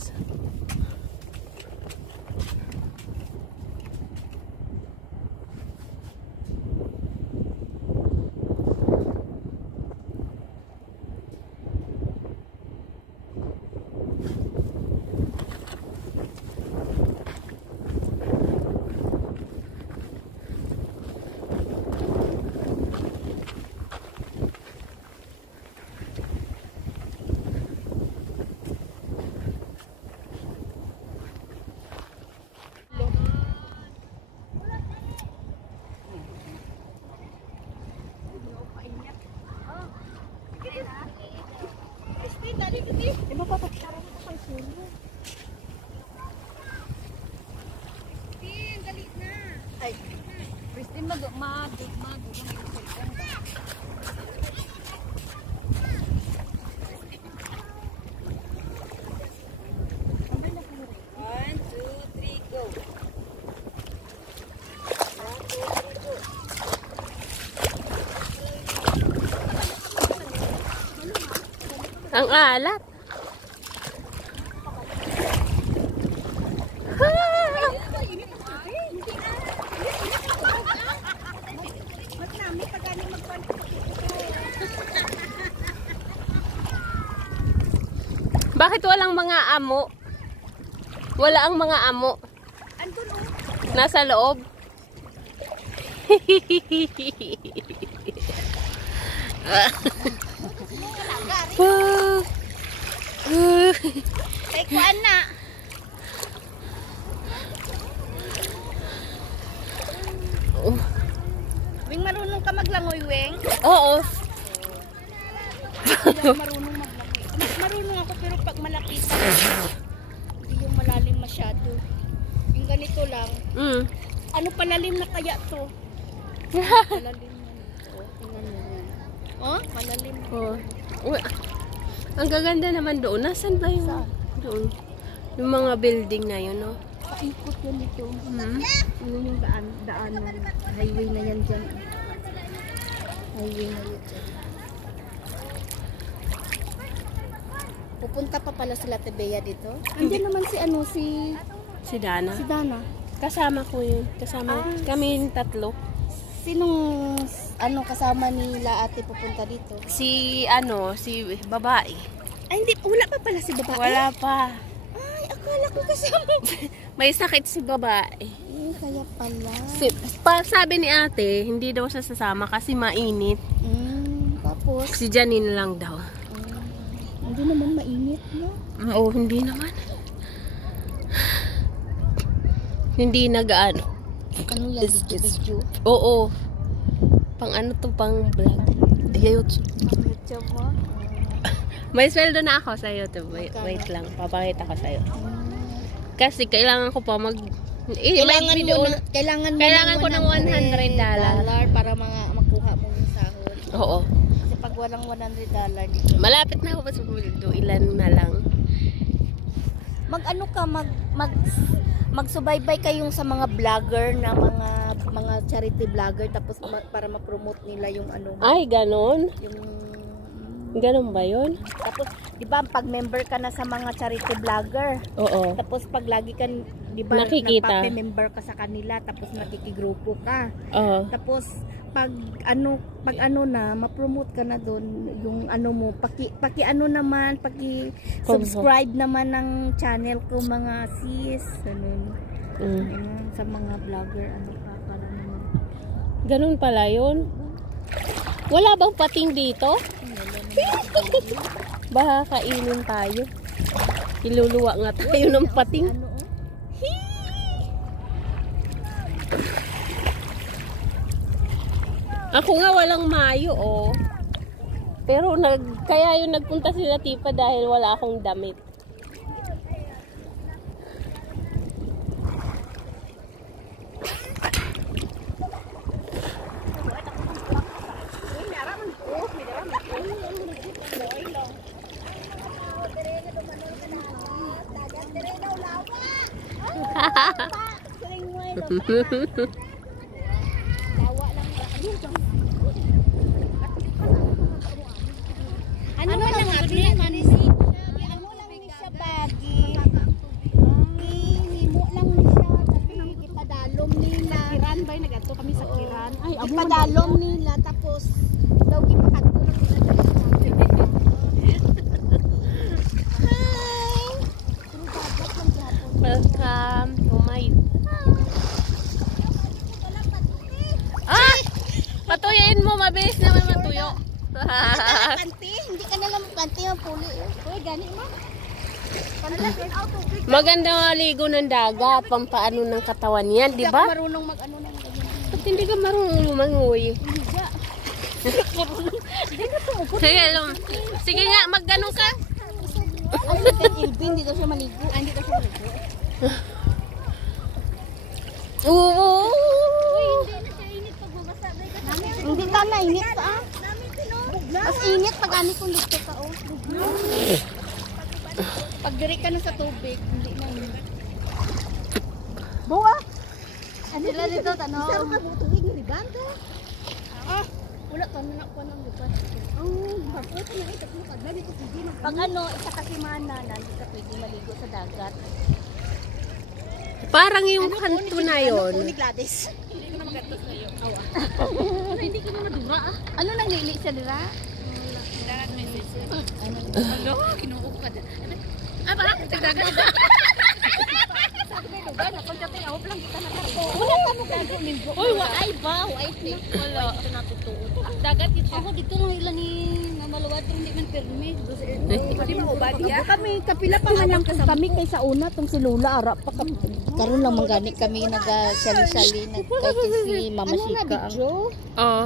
guys. Ay, Christine, Ang alat. Bakit walang mga amo? Wala ang mga amo. Nasa loob. Kay kuan na. Wing, marunong ka maglangoy, Wing? Oo. Marunong maglangoy. Marunong ako pero pag malapitan, hindi yung malalim masyado. Yung ganito lang. Ano palalim na kaya to? Palalim na nito. Tingnan mo yan. Oh, palalim na. Oh. Ang gaganda naman doon. Nasaan ba yung doon? Yung mga building na yun, no? Paikot yun dito. Yun yung daan highway na yan dyan. Highway na yan dyan. Pupunta pa pala sila Tebea dito. Andiyan naman Si Dana. si Dana. Kasama ko yun. Kasama. Kami yung tatlo. Sinong kasama nila ate pupunta dito? Si babae. Ay, hindi. Wala pa pala si babae? Wala pa. Ay, akala ko kasama. May sakit si babae. Kaya pala. Sabi ni ate, hindi daw siya sasama kasi mainit. Tapos? Si Janine lang daw. Hindi naman mainit, no? Oo, hindi naman. Hindi nag-ano. Ano yan? Video? Oo. Pang ano to, pang vlog. YouTube. YouTube mo? May sweldo na ako sa YouTube. Wait lang, papakita ko sa'yo. Kasi kailangan ko pa kailangan ko ng $100 para makuha mo yung sahod. Oo. Kasi pag walang $100 dito. Malapit na ako sa sweldo. Ilan na lang. Magsubaybay kayong sa mga vlogger na mga charity vlogger tapos para ma-promote nila yung Ay, ganon? Ganon ba yun? Tapos, di ba, pag member ka na sa mga charity vlogger, oo. Tapos pag lagi ka, di ba, nagpa-member ka sa kanila, tapos nakikigrupo ka. Oo. Tapos, pag na, ma-promote ka na doon, yung mo, subscribe naman ng channel ko, mga sis, ganun. Sa mga vlogger, para naman. Ganun pala yun? Wala bang pating dito? Baka kainin tayo. Iluluwa nga tayo ng pating. Ako nga walang mayo, oh. Pero kaya yung nagpunta sila Tipa dahil wala akong damit. Ano lang ni siya bagi. huli eh. Uy, gani ma. Panlasin out tubig. Maganda maligo ng dagat, pampaano ng katawan yan, di Hindi ako ba? marunong mag-ano ng ganyan. Ba't hindi ka marunong lumangoy? Higa. Sige, sige nga, maggano ka. Ay, kay Ilvin, dito siya maligo. Ay, dito siya maligo. Oo. Uy, hindi na siya init pag bubasa. Hindi ka na init pa ah. Mas init pag ani kung dito ka oh. Pag diri ka na sa tubig, hindi na init. Buwa! Ano sila dito tanong? Saan ka mo tuwing ribanda? Ah, wala tanong na ko ng lipat. Bakit na ito mo pag dito hindi na. Pag ano, isa kasi mana na hindi ka pwede maligo sa dagat. Parang yung kanto na yon. Ano Gladys? Hindi ko na maganto sa iyo. Awa. Hindi ko na madura ah. Ano nang nili siya dira? Dagat message. Ano? Kinuup ka din. Aba, dagat. Sabi ko lugar na kung tatay awop lang kita na karbo. Wala ka mo gago nimbo. Oy, waay ba? Waay ti. Wala ito natutuo. Dagat ito. Ako dito lang ilan ni Mamalawad pero hindi man permi. Hindi mo ba diya? Kami kapila pa nga lang kami kay sa una tong si Lola ara pa kami. Karon lang manggani kami naga sali-sali nagkay si Mama Sika. Oo.